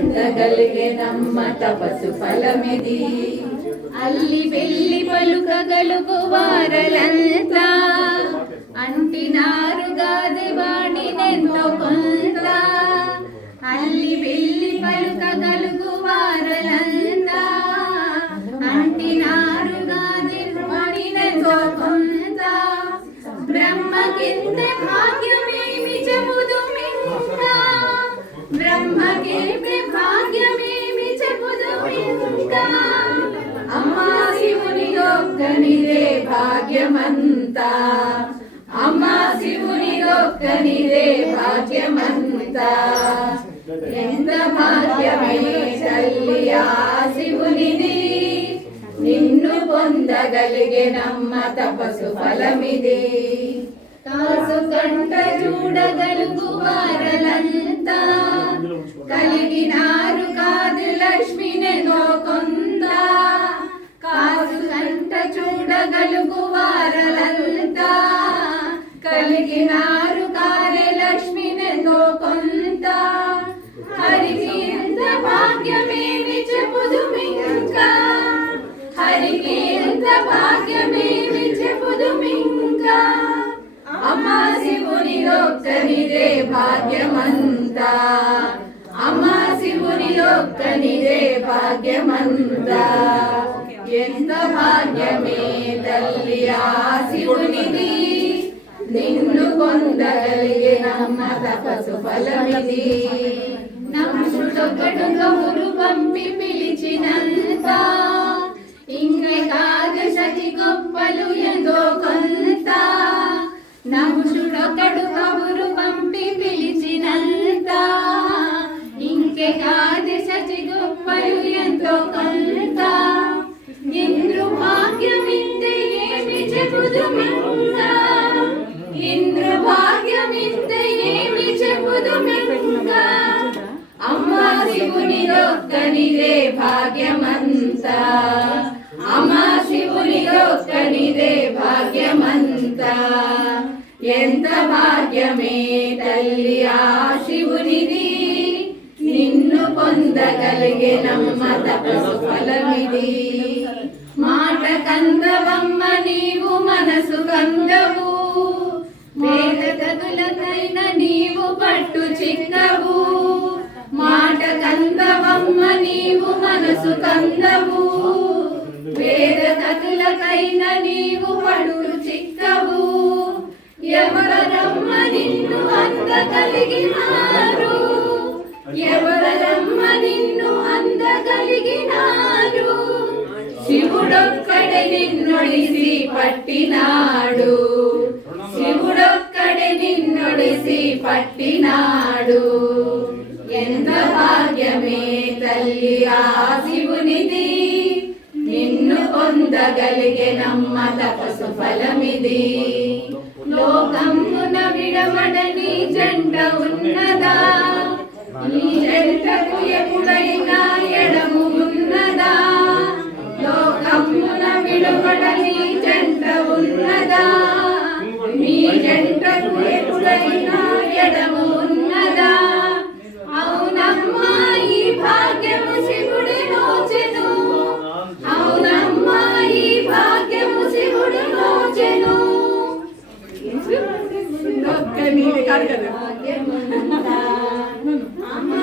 పొందగలిగెనమ్మ తపసు ఫలమిది. అల్లి వెళ్ళి పలుకగలుగు వారలంతా. అంటినారుగా దేవాణినెంతో కొంత. అల్లి వెళ్ళి పలుకగలుగు వారలంతా. అంటినారుగా దేవాణినెంతో కొంత. బ్రహ్మ కింద భాగ్యం శివుని ఒక్కనిదే భాగ్యమంతా. అమ్మ శివుని ఒక్కనిదే భాగ్యమంతా. ఎంత భాగ్యమే తల్లి శివునిది. నిన్ను పొందగలిగెనమ్మ తపసు ఫలమిది. కాసు కంట చూడగలుగు వారలంతా. కలిగినా చూడగలుగు వారలంతా కలిగినారు కారే లక్ష్మినెదో కొంత. హరికి ఎంత భాగ్యమేమి చెప్పుదు ఇంకా హరికి ఎంత భాగ్యమేమి చెప్పుదు ఇంకా అమ్మా శివుని ఒక్కనిదే భాగ్యమంతా. అమ్మా శివుని ఒక్కనిదే భాగ్యమంతా. ఎంత భాగ్యమే తల్లి ఆశివునిది శివునిది నిన్ను పొందగలిగినమ్మ తపసు ఫలమిది. నమ్ముడొకడు పంపి పిలిచినంత ఇంకే కాదు సతి గొప్పలు ఎంతో కొంత. నమ్ముడొకడు కబురు పంపి పిలిచినంత ఇంకే కాదు సతి గొప్పలు ఎంతో కొంత. ఇంద్రు భాగ్యమిందే ఏమి చెబుదు ఇంద్రు భాగ్యమిందే ఏమి చెబుదు మింగా శివుని ఒక్కనిదే శివుని ఎంత భాగ్యమే తల్లి ఆ శివునిది. నిన్ను పొందగలిగినమ్మ తపస్సు ఫలమిది మాట కందవమ్మ నీవు మనసు కందవు వేద గదులకైన నీవు పట్టు చిక్కవు. మాట కందవమ్మ నీవు మనసు కందవు. వేద కథలకైన నీవు పడు చిక్కవు. ఎవరమ్మ నిన్ను అంత కలిగినా శివుడొక్కడే నిన్నొడిసి పట్టినాడు. శివుడొక్కడే నిన్నొడిసి పట్టినాడు. ఎంత భాగ్యమే తల్లి ఆ శివునిది. నిన్ను పొందగలిగెనమ్మ తపసు ఫలమిది. లోకమున విడమడని జంట ఉన్నదా? ఈ జంటకు ఉన్నదా మీ జంటకు ఎప్పుడైనా ఎడము